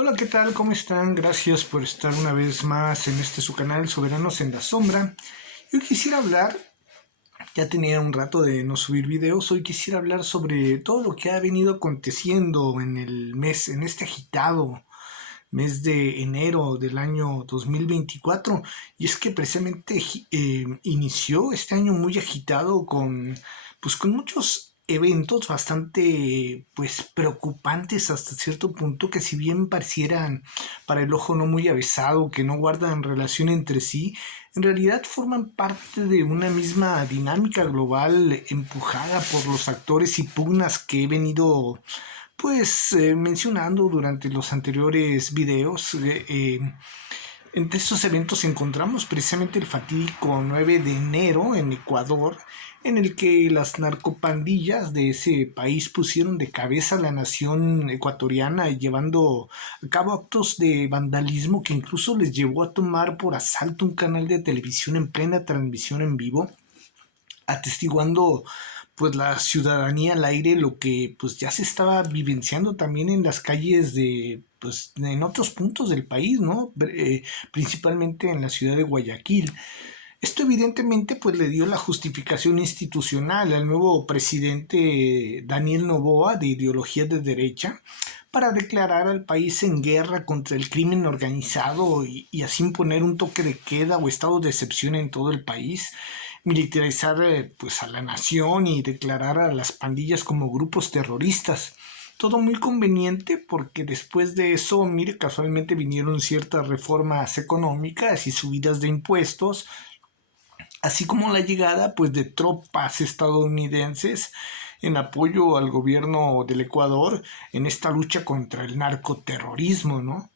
Hola, ¿qué tal? ¿Cómo están? Gracias por estar una vez más en este su canal Soberanos en la Sombra. Hoy quisiera hablar, ya tenía un rato de no subir videos, hoy quisiera hablar sobre todo lo que ha venido aconteciendo en el mes, en este agitado mes de enero del año 2024. Y es que precisamente inició este año muy agitado con muchos eventos bastante preocupantes hasta cierto punto, que si bien parecieran para el ojo no muy avesado, que no guardan relación entre sí, en realidad forman parte de una misma dinámica global empujada por los actores y pugnas que he venido mencionando durante los anteriores videos. Entre estos eventos encontramos precisamente el fatídico 9 de enero en Ecuador, en el que las narcopandillas de ese país pusieron de cabeza a la nación ecuatoriana, llevando a cabo actos de vandalismo que incluso les llevó a tomar por asalto un canal de televisión en plena transmisión en vivo, atestiguando pues la ciudadanía al aire lo que pues ya se estaba vivenciando también en las calles de pues en otros puntos del país, ¿no? Principalmente en la ciudad de Guayaquil. Esto evidentemente pues le dio la justificación institucional al nuevo presidente Daniel Noboa, de ideología de derecha, para declarar al país en guerra contra el crimen organizado y así imponer un toque de queda o estado de excepción en todo el país, militarizar pues a la nación y declarar a las pandillas como grupos terroristas. Todo muy conveniente porque después de eso, mire, casualmente vinieron ciertas reformas económicas y subidas de impuestos, así como la llegada pues de tropas estadounidenses en apoyo al gobierno del Ecuador en esta lucha contra el narcoterrorismo, ¿no?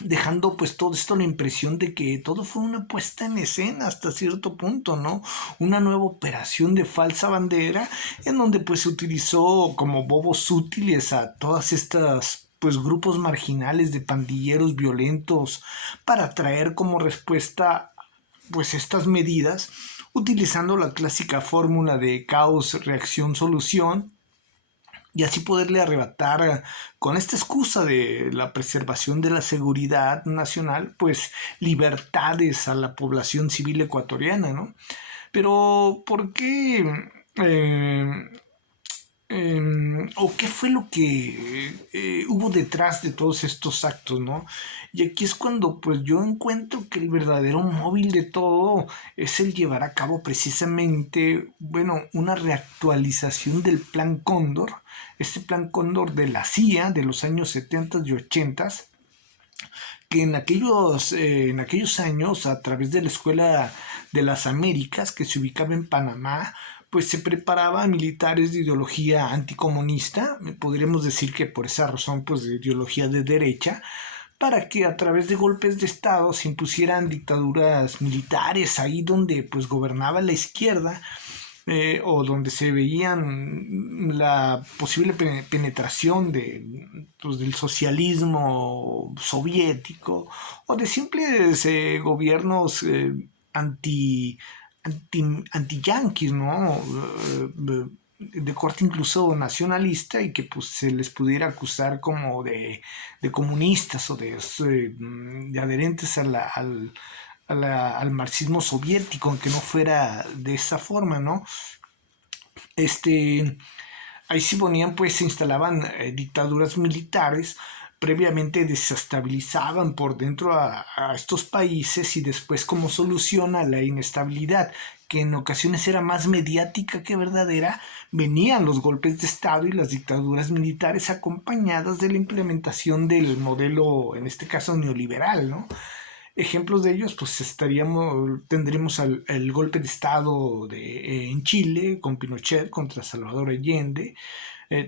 Dejando pues todo esto la impresión de que todo fue una puesta en escena hasta cierto punto, ¿no? Una nueva operación de falsa bandera en donde pues se utilizó como bobos útiles a todas estas pues grupos marginales de pandilleros violentos para traer como respuesta pues estas medidas, utilizando la clásica fórmula de caos, reacción, solución, y así poderle arrebatar con esta excusa de la preservación de la seguridad nacional, pues libertades a la población civil ecuatoriana, ¿no? Pero ¿por qué? ¿O qué fue lo que hubo detrás de todos estos actos, ¿no? Y aquí es cuando pues yo encuentro que el verdadero móvil de todo es el llevar a cabo precisamente, bueno, una reactualización del Plan Cóndor, este Plan Cóndor de la CIA de los años 70 y 80, que en aquellos años, a través de la Escuela de las Américas, que se ubicaba en Panamá, pues se preparaba a militares de ideología anticomunista, podríamos decir que por esa razón, pues de ideología de derecha, para que a través de golpes de Estado se impusieran dictaduras militares ahí donde pues gobernaba la izquierda, o donde se veían la posible penetración pues, del socialismo soviético o de simples gobiernos anti, anti-yanquis, ¿no? De corte incluso nacionalista, y que pues se les pudiera acusar como de comunistas o de adherentes al marxismo soviético, aunque no fuera de esa forma, ¿no? Este, Ahí se ponían, pues se instalaban dictaduras militares, previamente desestabilizaban por dentro a estos países, y después como solución a la inestabilidad, que en ocasiones era más mediática que verdadera, venían los golpes de Estado y las dictaduras militares acompañadas de la implementación del modelo, en este caso neoliberal, ¿no? Ejemplos de ellos, pues tendremos el golpe de Estado en Chile con Pinochet contra Salvador Allende.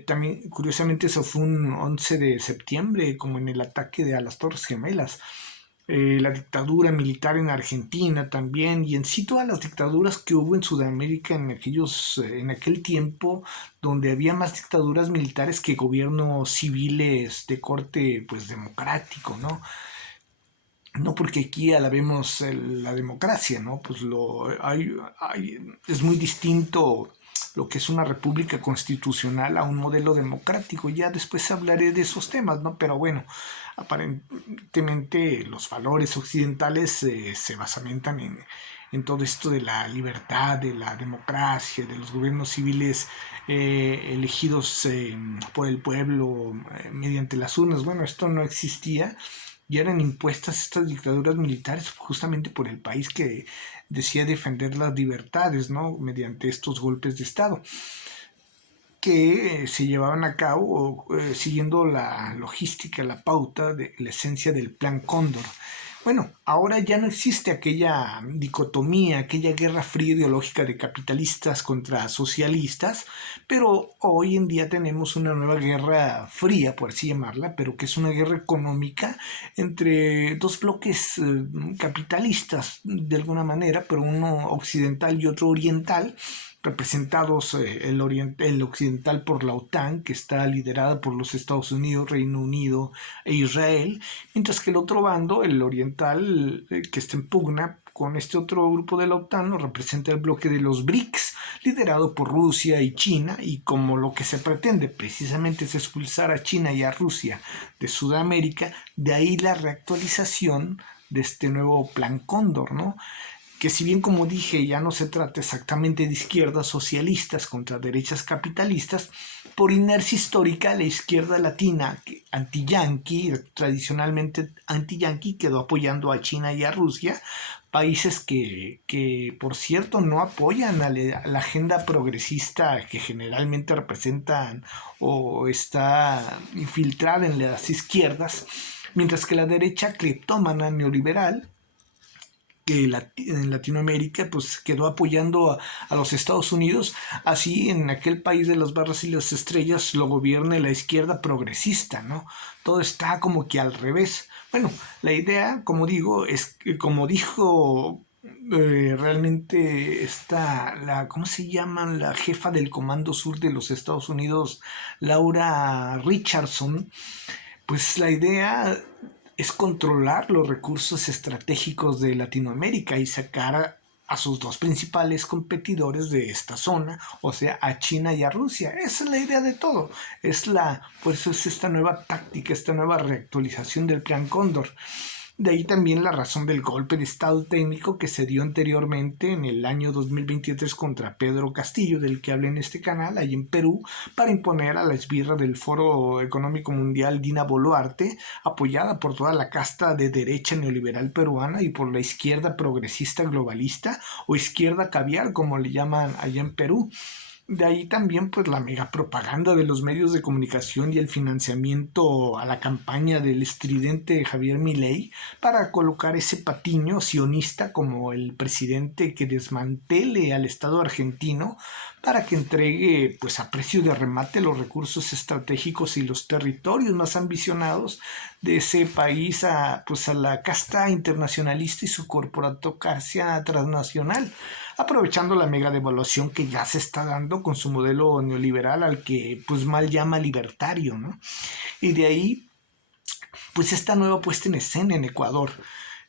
También, curiosamente, eso fue un 11 de septiembre, como en el ataque a las Torres Gemelas. La dictadura militar en Argentina también, y en sí todas las dictaduras que hubo en Sudamérica en aquel tiempo, donde había más dictaduras militares que gobiernos civiles de corte pues democrático, ¿no? No porque aquí alabemos la democracia, ¿no? Pues es muy distinto lo que es una república constitucional a un modelo democrático. Ya después hablaré de esos temas, ¿no? Pero bueno, aparentemente los valores occidentales se basamentan en todo esto de la libertad, de la democracia, de los gobiernos civiles elegidos por el pueblo mediante las urnas. Bueno, esto no existía y eran impuestas estas dictaduras militares justamente por el país que decía defender las libertades, ¿no? Mediante estos golpes de Estado que se llevaban a cabo siguiendo la logística, la pauta de la esencia del Plan Cóndor. Bueno, ahora ya no existe aquella dicotomía, aquella guerra fría ideológica de capitalistas contra socialistas, pero hoy en día tenemos una nueva guerra fría, por así llamarla, pero que es una guerra económica entre dos bloques capitalistas de alguna manera, pero uno occidental y otro oriental, representados el occidental por la OTAN, que está liderada por los Estados Unidos, Reino Unido e Israel, mientras que el otro bando, el oriental, que está en pugna con este otro grupo de la OTAN, lo representa el bloque de los BRICS, liderado por Rusia y China, y como lo que se pretende precisamente es expulsar a China y a Rusia de Sudamérica, de ahí la reactualización de este nuevo Plan Cóndor, ¿no? Que si bien como dije ya no se trata exactamente de izquierdas socialistas contra derechas capitalistas, por inercia histórica la izquierda latina anti-yanqui, tradicionalmente anti-yanqui, quedó apoyando a China y a Rusia, países que por cierto no apoyan a la agenda progresista que generalmente representan o está infiltrada en las izquierdas, mientras que la derecha cleptómana neoliberal que en Latinoamérica pues quedó apoyando a los Estados Unidos, así en aquel país de las barras y las estrellas lo gobierna la izquierda progresista, ¿no? Todo está como que al revés. Bueno, la idea, como digo, es que como dijo realmente está ¿cómo se llama? La jefa del Comando Sur de los Estados Unidos, Laura Richardson, pues la idea es controlar los recursos estratégicos de Latinoamérica y sacar a sus dos principales competidores de esta zona, o sea, a China y a Rusia. Esa es la idea de todo. Por eso es esta nueva táctica, esta nueva reactualización del Plan Cóndor. De ahí también la razón del golpe de Estado técnico que se dio anteriormente en el año 2023 contra Pedro Castillo, del que hablé en este canal, ahí en Perú, para imponer a la esbirra del Foro Económico Mundial Dina Boluarte, apoyada por toda la casta de derecha neoliberal peruana y por la izquierda progresista globalista o izquierda caviar, como le llaman allá en Perú. De ahí también pues la mega propaganda de los medios de comunicación y el financiamiento a la campaña del estridente Javier Milei para colocar ese patiño sionista como el presidente que desmantele al Estado argentino para que entregue pues a precio de remate los recursos estratégicos y los territorios más ambicionados de ese país a la casta internacionalista y su corporatocracia transnacional, aprovechando la mega devaluación que ya se está dando con su modelo neoliberal al que pues mal llama libertario, ¿no? Y de ahí pues esta nueva puesta en escena en Ecuador,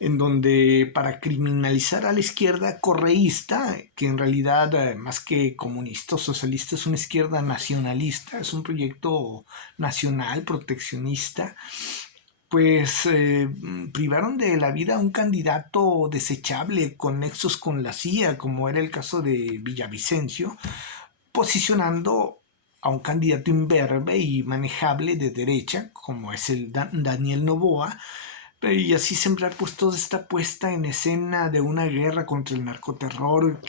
en donde para criminalizar a la izquierda correísta, que en realidad más que comunista o socialista es una izquierda nacionalista, es un proyecto nacional, proteccionista, pues privaron de la vida a un candidato desechable con nexos con la CIA, como era el caso de Villavicencio, posicionando a un candidato imberbe y manejable de derecha, como es el Daniel Noboa, y así sembrar pues toda esta puesta en escena de una guerra contra el narcoterror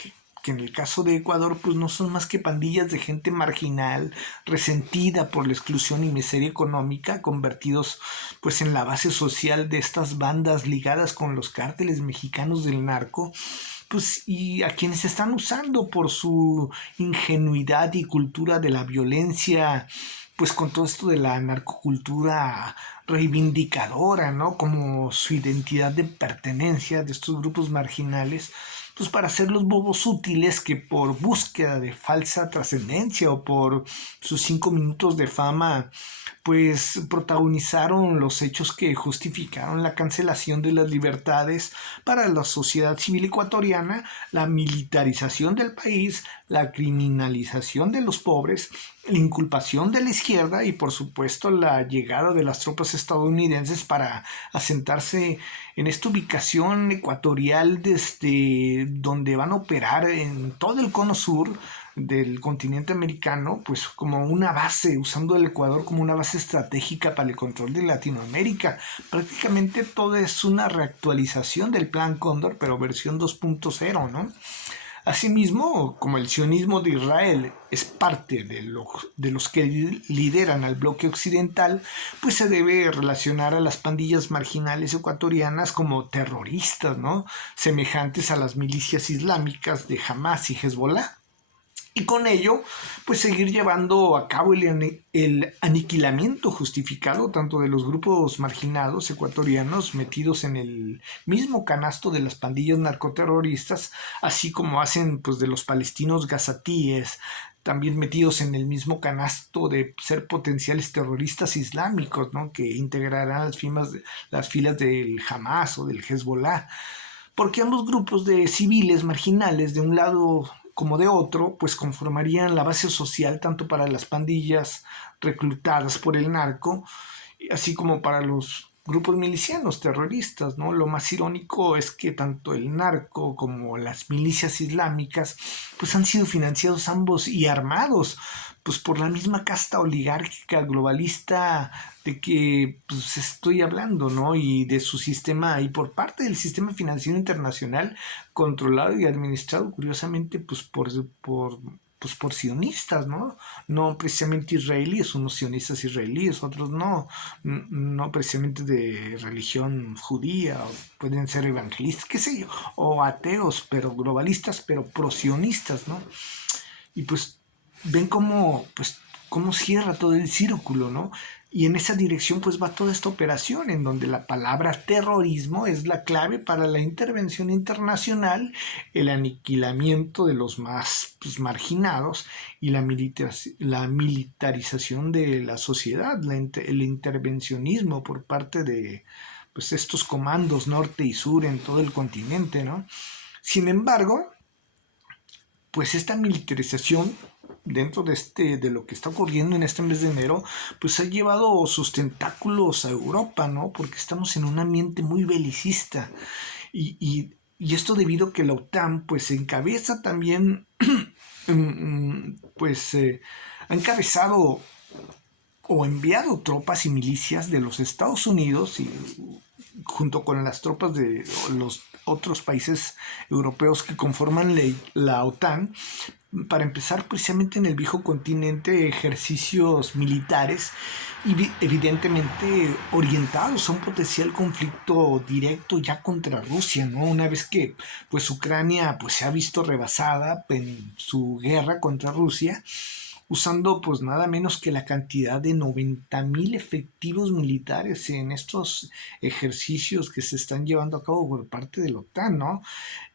que en el caso de Ecuador pues no son más que pandillas de gente marginal, resentida por la exclusión y miseria económica, convertidos pues en la base social de estas bandas ligadas con los cárteles mexicanos del narco, pues y a quienes están usando por su ingenuidad y cultura de la violencia, pues con todo esto de la narcocultura reivindicadora, ¿no? Como su identidad de pertenencia de estos grupos marginales, pues para ser los bobos útiles que por búsqueda de falsa trascendencia o por sus 5 minutos de fama, pues protagonizaron los hechos que justificaron la cancelación de las libertades para la sociedad civil ecuatoriana, la militarización del país, la criminalización de los pobres la inculpación de la izquierda y por supuesto la llegada de las tropas estadounidenses para asentarse en esta ubicación ecuatorial desde donde van a operar en todo el cono sur del continente americano, pues como una base, usando el Ecuador como una base estratégica para el control de Latinoamérica. Prácticamente todo es una reactualización del Plan Cóndor, pero versión 2.0, ¿no? Asimismo, como el sionismo de Israel es parte de los que lideran al bloque occidental, pues se debe relacionar a las pandillas marginales ecuatorianas como terroristas, ¿no? Semejantes a las milicias islámicas de Hamas y Hezbollah. Y con ello, pues seguir llevando a cabo el aniquilamiento justificado tanto de los grupos marginados ecuatorianos metidos en el mismo canasto de las pandillas narcoterroristas, así como hacen pues de los palestinos gazatíes, también metidos en el mismo canasto de ser potenciales terroristas islámicos, ¿no? Que integrarán las filas del Hamas o del Hezbollah, porque ambos grupos de civiles marginales, de un lado como de otro, pues conformarían la base social tanto para las pandillas reclutadas por el narco, así como para los grupos milicianos terroristas, ¿no? Lo más irónico es que tanto el narco como las milicias islámicas pues han sido financiados ambos y armados pues por la misma casta oligárquica globalista de que pues estoy hablando, ¿no? Y de su sistema y por parte del sistema financiero internacional controlado y administrado curiosamente pues por sionistas, ¿no? No precisamente israelíes, unos sionistas israelíes, otros no precisamente de religión judía, o pueden ser evangelistas, qué sé yo, o ateos, pero globalistas, pero prosionistas, ¿no? Y pues ven cómo cierra todo el círculo, ¿no? Y en esa dirección pues va toda esta operación en donde la palabra terrorismo es la clave para la intervención internacional, el aniquilamiento de los más pues, marginados y la militarización de la sociedad, el intervencionismo por parte de pues, estos comandos norte y sur en todo el continente, ¿no? Sin embargo, pues esta militarización dentro de lo que está ocurriendo en este mes de enero, pues ha llevado sus tentáculos a Europa, ¿no? Porque estamos en un ambiente muy belicista y esto debido a que la OTAN pues encabeza también, pues ha encabezado o enviado tropas y milicias de los Estados Unidos y junto con las tropas de los otros países europeos que conforman la OTAN, para empezar precisamente en el viejo continente ejercicios militares y evidentemente orientados a un potencial conflicto directo ya contra Rusia, ¿no? Una vez que pues Ucrania pues se ha visto rebasada en su guerra contra Rusia, usando pues nada menos que la cantidad de 90,000 efectivos militares en estos ejercicios que se están llevando a cabo por parte de la OTAN, ¿no?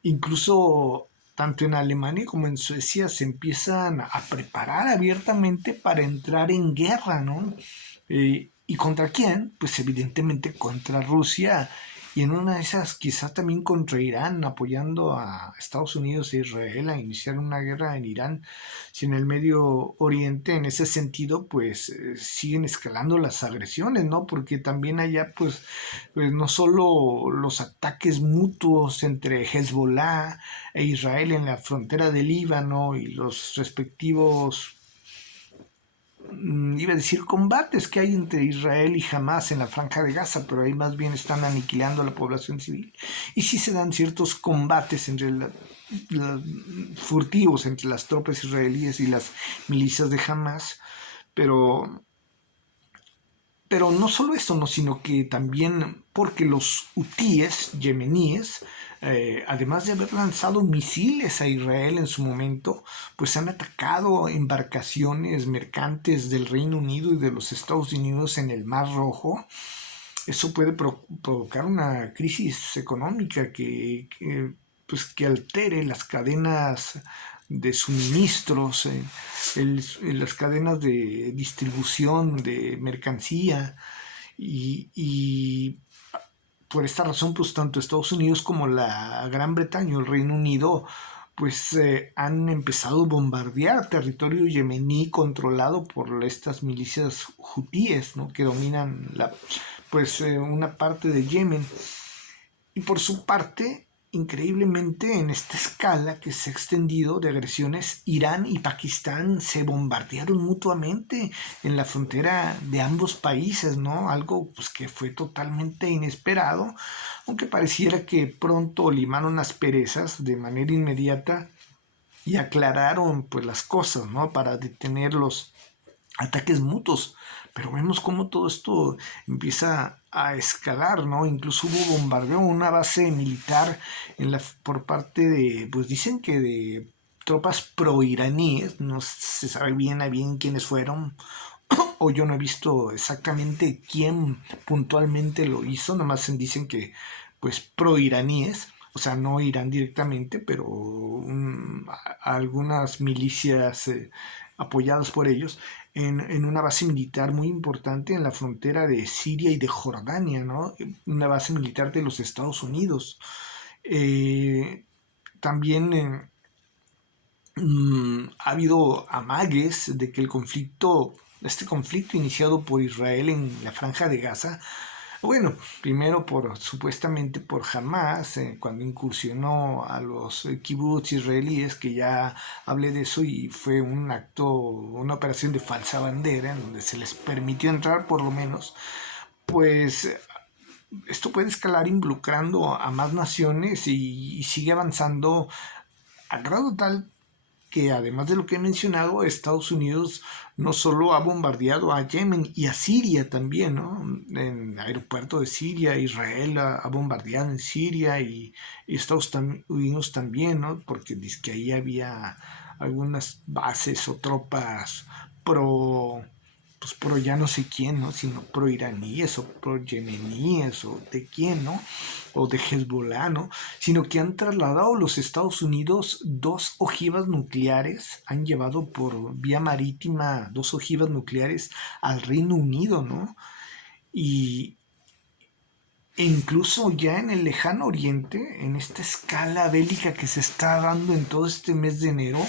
Incluso tanto en Alemania como en Suecia se empiezan a preparar abiertamente para entrar en guerra, ¿no? ¿Y contra quién? Pues evidentemente contra Rusia y en una de esas quizás también contra Irán, apoyando a Estados Unidos e Israel a iniciar una guerra en Irán. Si en el Medio Oriente en ese sentido pues siguen escalando las agresiones, ¿no? Porque también allá pues no solo los ataques mutuos entre Hezbollah e Israel en la frontera del Líbano y los respectivos iba a decir combates que hay entre Israel y Hamas en la franja de Gaza, pero ahí más bien están aniquilando a la población civil. Y sí se dan ciertos combates entre furtivos entre las tropas israelíes y las milicias de Hamas, pero no solo eso, no, sino que también porque los hutíes yemeníes, además de haber lanzado misiles a Israel en su momento, pues han atacado embarcaciones mercantes del Reino Unido y de los Estados Unidos en el Mar Rojo. Eso puede provocar una crisis económica pues, que altere las cadenas de suministros, las cadenas de distribución de mercancía y por esta razón pues tanto Estados Unidos como la Gran Bretaña o el Reino Unido pues han empezado a bombardear territorio yemení controlado por estas milicias hutíes, ¿no? Que dominan una parte de Yemen. Y por su parte, increíblemente, en esta escala que se ha extendido de agresiones, Irán y Pakistán se bombardearon mutuamente en la frontera de ambos países, ¿no? Algo pues, que fue totalmente inesperado, aunque pareciera que pronto limaron las perezas de manera inmediata y aclararon pues las cosas, ¿no? Para detener los ataques mutuos. Pero vemos cómo todo esto empieza a escalar, ¿no? Incluso hubo bombardeo a una base militar por parte de, pues dicen que de tropas pro-iraníes, no se sabe bien a bien quiénes fueron, o yo no he visto exactamente quién puntualmente lo hizo, nomás dicen que pues pro-iraníes, o sea, no Irán directamente, pero algunas milicias apoyadas por ellos en una base militar muy importante en la frontera de Siria y de Jordania, ¿no? Una base militar de los Estados Unidos. Eh, también ha habido amagues de que este conflicto iniciado por Israel en la Franja de Gaza, bueno, primero supuestamente por Hamas, cuando incursionó a los kibbutz israelíes, que ya hablé de eso y fue un acto, una operación de falsa bandera, en donde se les permitió entrar por lo menos, pues esto puede escalar involucrando a más naciones y sigue avanzando a grado tal que además de lo que he mencionado, Estados Unidos no solo ha bombardeado a Yemen y a Siria también, ¿no? En el aeropuerto de Siria, Israel ha bombardeado en Siria y Estados Unidos también, ¿no? Porque dice que ahí había algunas bases o tropas pro pues pro ya no sé quién, ¿no? Sino pro iraníes o pro yemeníes o de quién, ¿no? O de Hezbollah, ¿no? Sino que han trasladado a los Estados Unidos dos ojivas nucleares, han llevado por vía marítima dos ojivas nucleares al Reino Unido, ¿no? Y, incluso ya en el lejano oriente, en esta escala bélica que se está dando en todo este mes de enero,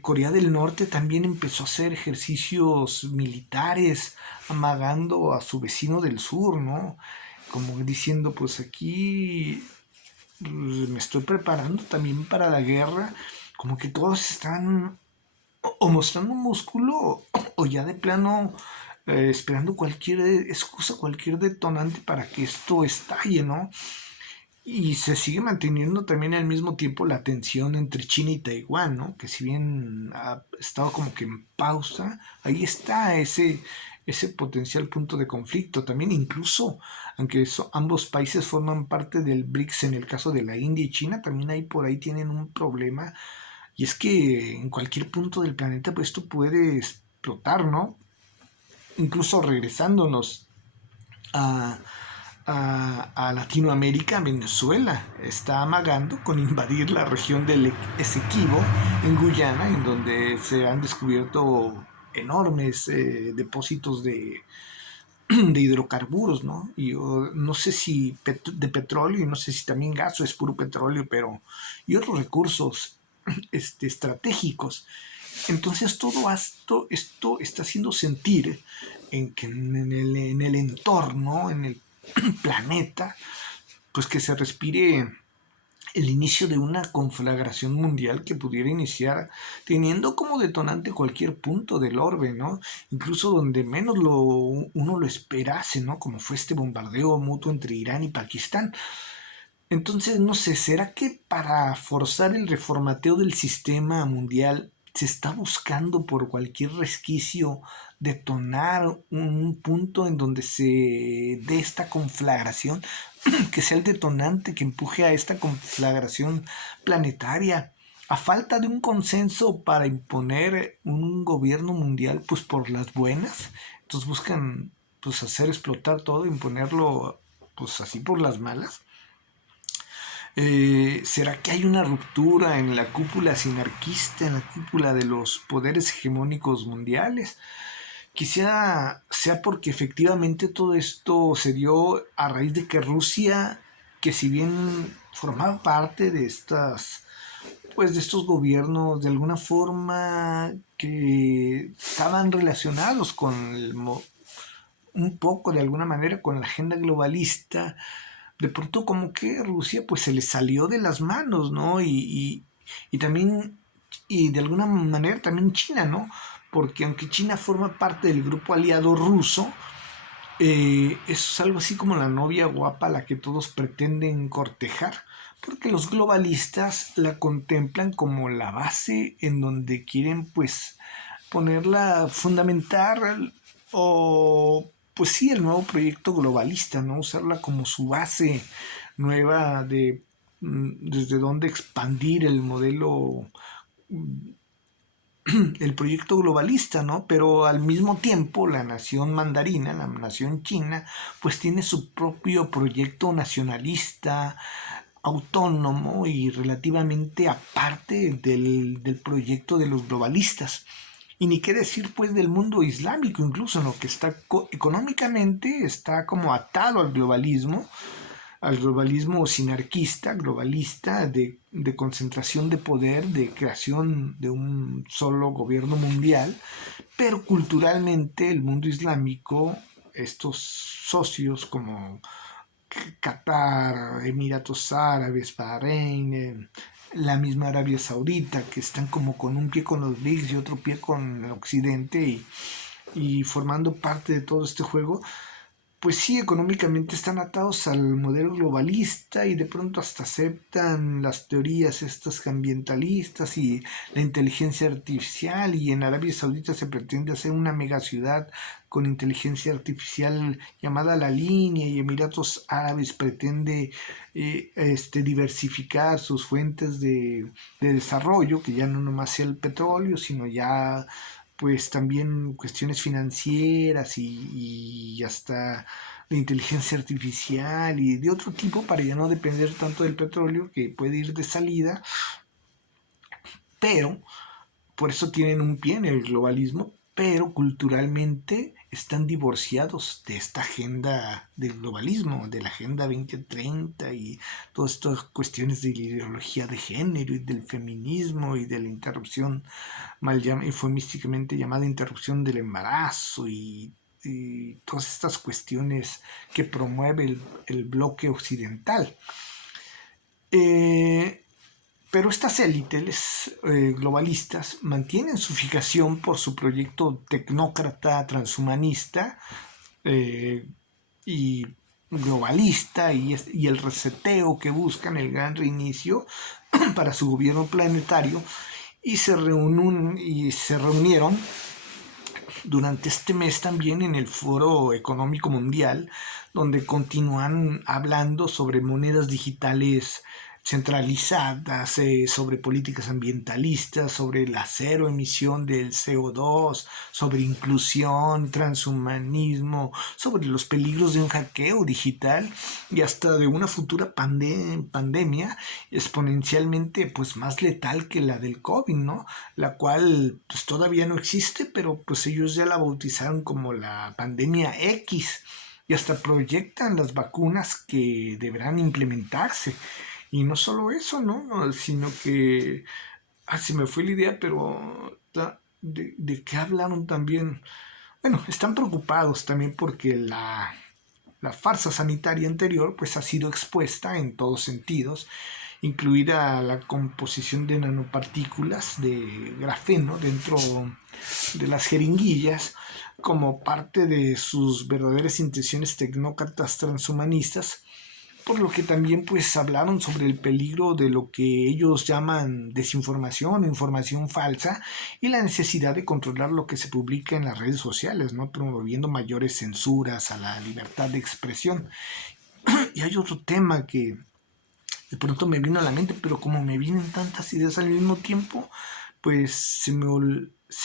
Corea del Norte también empezó a hacer ejercicios militares, amagando a su vecino del sur, ¿no? Como diciendo, pues aquí pues, me estoy preparando también para la guerra, como que todos están o mostrando un músculo o ya de plano esperando cualquier excusa, cualquier detonante para que esto estalle, ¿no? Y se sigue manteniendo también al mismo tiempo la tensión entre China y Taiwán, ¿no? Que si bien ha estado como que en pausa, ahí está ese potencial punto de conflicto. También incluso, aunque ambos países forman parte del BRICS, en el caso de la India y China, también ahí por ahí tienen un problema. Y es que en cualquier punto del planeta, pues esto puede explotar, ¿no? Incluso regresándonos a, a Latinoamérica, Venezuela está amagando con invadir la región del Esequibo en Guyana, en donde se han descubierto enormes depósitos de hidrocarburos, ¿no? Y no sé si de petróleo y no sé si también gas o es puro petróleo, pero y otros recursos estratégicos. Entonces todo esto está haciendo sentir en el entorno, en el planeta, pues que se respire el inicio de una conflagración mundial que pudiera iniciar teniendo como detonante cualquier punto del orbe, ¿no? Incluso donde menos uno lo esperase, ¿no? Como fue este bombardeo mutuo entre Irán y Pakistán. Entonces, no sé, ¿será que para forzar el reformateo del sistema mundial se está buscando por cualquier resquicio detonar un punto en donde se dé esta conflagración, que sea el detonante que empuje a esta conflagración planetaria? A falta de un consenso para imponer un gobierno mundial, pues por las buenas, entonces buscan pues hacer explotar todo, imponerlo pues así por las malas. ¿Será que hay una ruptura en la cúpula sinarquista, en la cúpula de los poderes hegemónicos mundiales? Quizá sea porque efectivamente todo esto se dio a raíz de que Rusia, que si bien formaba parte de estas pues de estos gobiernos de alguna forma que estaban relacionados con un poco de alguna manera con la agenda globalista. De pronto como que Rusia pues se le salió de las manos, ¿no? Y también, y de alguna manera también China, ¿no? Porque aunque China forma parte del grupo aliado ruso, es algo así como la novia guapa a la que todos pretenden cortejar, porque los globalistas la contemplan como la base en donde quieren pues ponerla, fundamentar o pues sí, el nuevo proyecto globalista, ¿no? Usarla como su base nueva de desde dónde expandir el modelo, el proyecto globalista, ¿no? Pero al mismo tiempo la nación mandarina, la nación china, pues tiene su propio proyecto nacionalista, autónomo y relativamente aparte del proyecto de los globalistas. Y ni qué decir pues del mundo islámico, incluso en lo que está económicamente está como atado al globalismo sinarquista, globalista, de concentración de poder, de creación de un solo gobierno mundial, pero culturalmente el mundo islámico, estos socios como Qatar, Emiratos Árabes, Bahrein, la misma Arabia Saudita, que están como con un pie con los BRICS y otro pie con el Occidente y formando parte de todo este juego, pues sí, económicamente están atados al modelo globalista y de pronto hasta aceptan las teorías estas ambientalistas y la inteligencia artificial, y en Arabia Saudita se pretende hacer una megaciudad con inteligencia artificial llamada La Línea, y Emiratos Árabes pretende diversificar sus fuentes de desarrollo, que ya no nomás sea el petróleo, sino ya pues también cuestiones financieras y hasta de inteligencia artificial y de otro tipo para ya no depender tanto del petróleo que puede ir de salida, pero por eso tienen un pie en el globalismo, pero culturalmente están divorciados de esta agenda del globalismo, de la Agenda 2030 y todas estas cuestiones de la ideología de género y del feminismo y de la interrupción mal eufemísticamente llamada interrupción del embarazo y todas estas cuestiones que promueve el bloque occidental. Eh, pero estas élites globalistas mantienen su fijación por su proyecto tecnócrata transhumanista eh, y globalista y el reseteo que buscan, el gran reinicio para su gobierno planetario, y se reunieron durante este mes también en el Foro Económico Mundial, donde continúan hablando sobre monedas digitales centralizadas, sobre políticas ambientalistas, sobre la cero emisión del CO2, sobre inclusión, transhumanismo, sobre los peligros de un hackeo digital y hasta de una futura pandemia exponencialmente pues más letal que la del COVID, ¿no? La cual pues todavía no existe, pero pues ellos ya la bautizaron como la pandemia X y hasta proyectan las vacunas que deberán implementarse. Y no solo eso, ¿no? Sino que, se me fue la idea, pero de qué hablaron también. Bueno, están preocupados también porque la farsa sanitaria anterior pues ha sido expuesta en todos sentidos, incluida la composición de nanopartículas de grafeno dentro de las jeringuillas como parte de sus verdaderas intenciones tecnócratas transhumanistas, por lo que también pues hablaron sobre el peligro de lo que ellos llaman desinformación, información falsa, y la necesidad de controlar lo que se publica en las redes sociales, ¿no? Promoviendo mayores censuras a la libertad de expresión. Y hay otro tema que de pronto me vino a la mente, pero como me vienen tantas ideas al mismo tiempo, pues se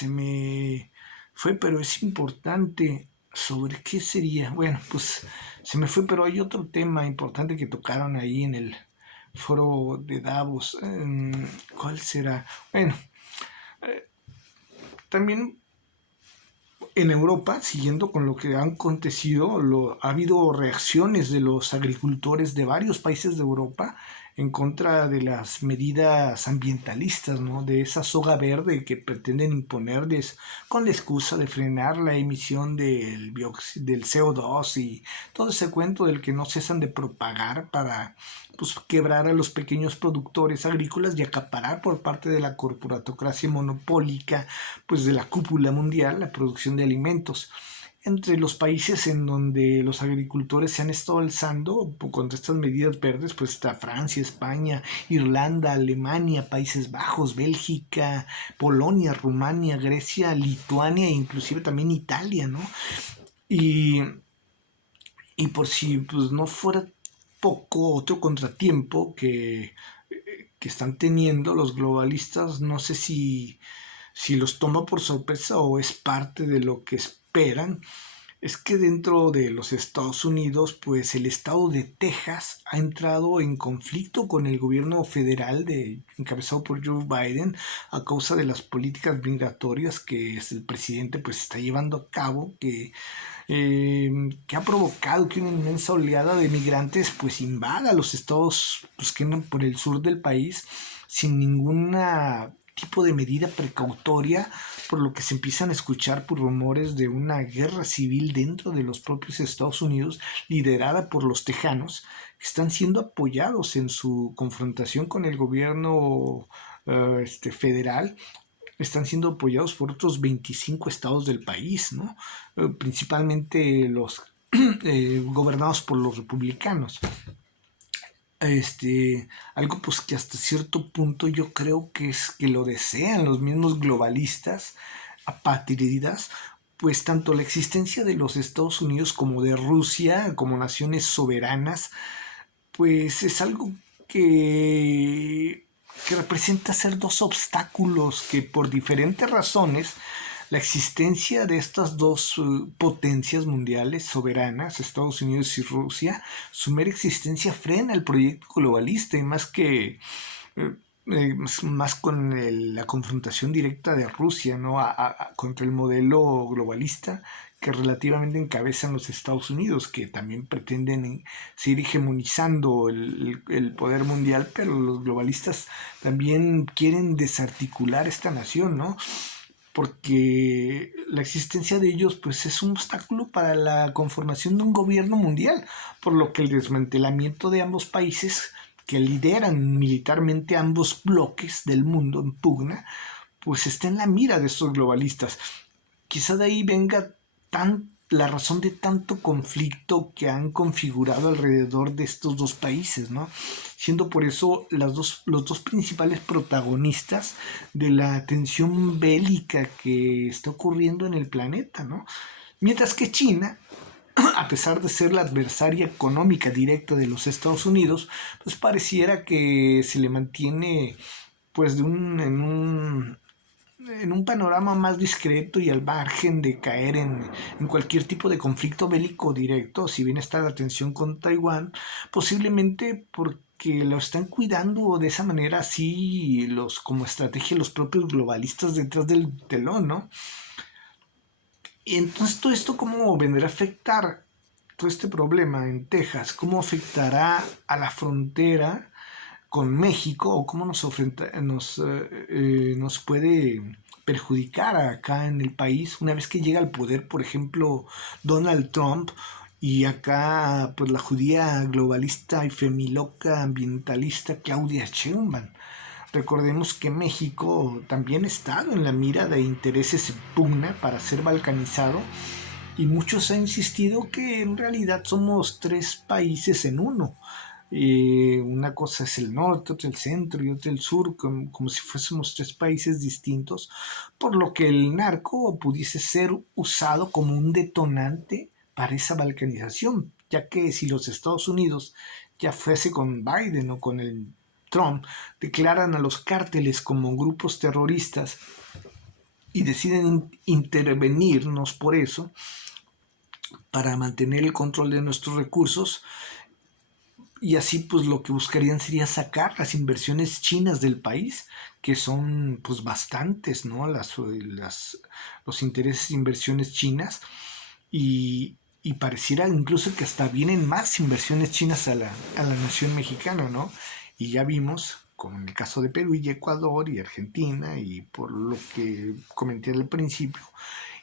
me fue, pero es importante. ¿Sobre qué sería? Bueno, pues se me fue, pero hay otro tema importante que tocaron ahí en el foro de Davos. ¿Cuál será? Bueno, también en Europa, siguiendo con lo que ha acontecido, ha habido reacciones de los agricultores de varios países de Europa en contra de las medidas ambientalistas, ¿no? De esa soga verde que pretenden imponerles con la excusa de frenar la emisión del CO2 y todo ese cuento del que no cesan de propagar para pues, quebrar a los pequeños productores agrícolas y acaparar por parte de la corporatocracia monopólica pues, de la cúpula mundial la producción de alimentos. Entre los países en donde los agricultores se han estado alzando contra estas medidas verdes, pues está Francia, España, Irlanda, Alemania, Países Bajos, Bélgica, Polonia, Rumania, Grecia, Lituania e inclusive también Italia, ¿no? Y, y por si pues, no fuera poco otro contratiempo que están teniendo los globalistas, no sé si los toma por sorpresa o es parte de lo que esperan, es que dentro de los Estados Unidos, pues el estado de Texas ha entrado en conflicto con el gobierno federal encabezado por Joe Biden a causa de las políticas migratorias que el presidente pues está llevando a cabo, que ha provocado que una inmensa oleada de migrantes pues invada los estados pues, que andan por el sur del país sin ninguna tipo de medida precautoria, por lo que se empiezan a escuchar por rumores de una guerra civil dentro de los propios Estados Unidos, liderada por los tejanos, que están siendo apoyados en su confrontación con el gobierno federal, están siendo apoyados por otros 25 estados del país, ¿no? Principalmente los gobernados por los republicanos. Algo pues que hasta cierto punto yo creo que es que lo desean los mismos globalistas apátridas, pues tanto la existencia de los Estados Unidos como de Rusia como naciones soberanas pues es algo que representa ser dos obstáculos que por diferentes razones la existencia de estas dos potencias mundiales soberanas, Estados Unidos y Rusia, su mera existencia frena el proyecto globalista y más con la confrontación directa de Rusia, ¿no? Contra el modelo globalista que relativamente encabezan los Estados Unidos, que también pretenden seguir hegemonizando el poder mundial, pero los globalistas también quieren desarticular esta nación, ¿no? Porque la existencia de ellos pues es un obstáculo para la conformación de un gobierno mundial, por lo que el desmantelamiento de ambos países que lideran militarmente ambos bloques del mundo en pugna, pues está en la mira de estos globalistas. Quizá de ahí venga la razón de tanto conflicto que han configurado alrededor de estos dos países, ¿no? Siendo por eso los dos principales protagonistas de la tensión bélica que está ocurriendo en el planeta, ¿no? Mientras que China, a pesar de ser la adversaria económica directa de los Estados Unidos, pues pareciera que se le mantiene pues en un panorama más discreto y al margen de caer en cualquier tipo de conflicto bélico directo, si bien está la tensión con Taiwán, posiblemente porque lo están cuidando de esa manera así como estrategia los propios globalistas detrás del telón, ¿no? Y entonces todo esto cómo vendrá a afectar todo este problema en Texas, cómo afectará a la frontera con México o cómo nos puede perjudicar acá en el país una vez que llega al poder, por ejemplo, Donald Trump y acá pues la judía globalista y femiloca ambientalista Claudia Sheinbaum. Recordemos que México también ha estado en la mira de intereses en pugna para ser balcanizado y muchos han insistido que en realidad somos tres países en uno. Una cosa es el norte, otra el centro y otra el sur, como si fuésemos tres países distintos, por lo que el narco pudiese ser usado como un detonante para esa balcanización, ya que si los Estados Unidos, ya fuese con Biden o con el Trump, declaran a los cárteles como grupos terroristas y deciden intervenirnos por eso, para mantener el control de nuestros recursos, y así pues lo que buscarían sería sacar las inversiones chinas del país, que son pues bastantes, ¿no? Los intereses de inversiones chinas y pareciera incluso que hasta vienen más inversiones chinas a la nación mexicana, ¿no? Y ya vimos, como en el caso de Perú y Ecuador y Argentina, y por lo que comenté al principio,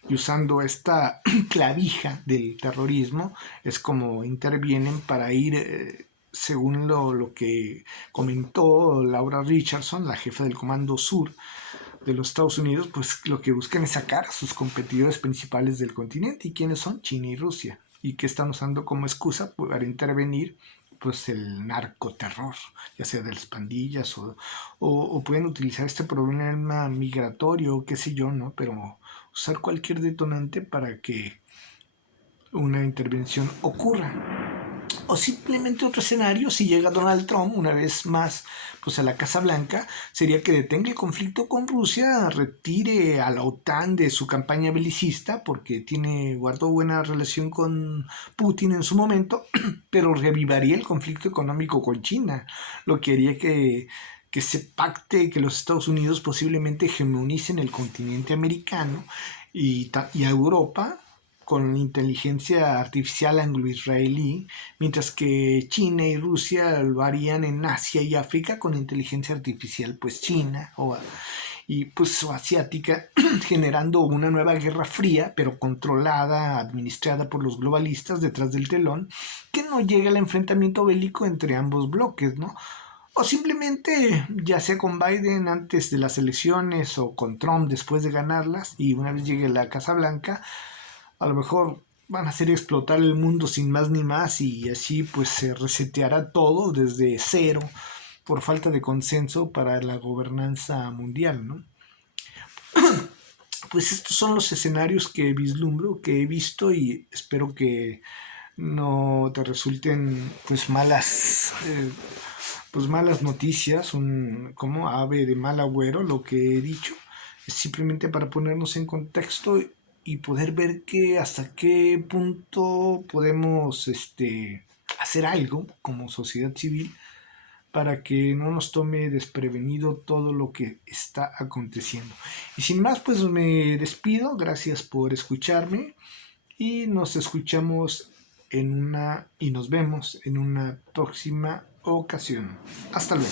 y usando esta clavija del terrorismo, es como intervienen para ir, según lo que comentó Laura Richardson, la jefa del Comando Sur de los Estados Unidos, pues lo que buscan es sacar a sus competidores principales del continente. ¿Y quiénes son? China y Rusia. ¿Y qué están usando como excusa para intervenir? Pues el narcoterror, ya sea de las pandillas o pueden utilizar este problema migratorio, qué sé yo, ¿no? Pero usar cualquier detonante para que una intervención ocurra. O simplemente otro escenario, si llega Donald Trump una vez más pues a la Casa Blanca, sería que detenga el conflicto con Rusia, retire a la OTAN de su campaña belicista, porque guardó buena relación con Putin en su momento, pero reavivaría el conflicto económico con China, lo que haría que se pacte que los Estados Unidos posiblemente hegemonicen el continente americano y a Europa con inteligencia artificial anglo-israelí, mientras que China y Rusia lo harían en Asia y África con inteligencia artificial pues china o asiática, generando una nueva guerra fría, pero controlada, administrada por los globalistas detrás del telón, que no llegue al enfrentamiento bélico entre ambos bloques, ¿no? O simplemente, ya sea con Biden antes de las elecciones o con Trump después de ganarlas, y una vez llegue a la Casa Blanca, a lo mejor van a hacer explotar el mundo sin más ni más y así pues se reseteará todo desde cero por falta de consenso para la gobernanza mundial, ¿no? Pues estos son los escenarios que vislumbro, que he visto y espero que no te resulten pues malas noticias, como ave de mal agüero lo que he dicho. Es simplemente para ponernos en contexto y poder ver que hasta qué punto podemos hacer algo como sociedad civil para que no nos tome desprevenido todo lo que está aconteciendo. Y sin más, pues me despido. Gracias por escucharme y nos escuchamos y nos vemos en una próxima ocasión. Hasta luego.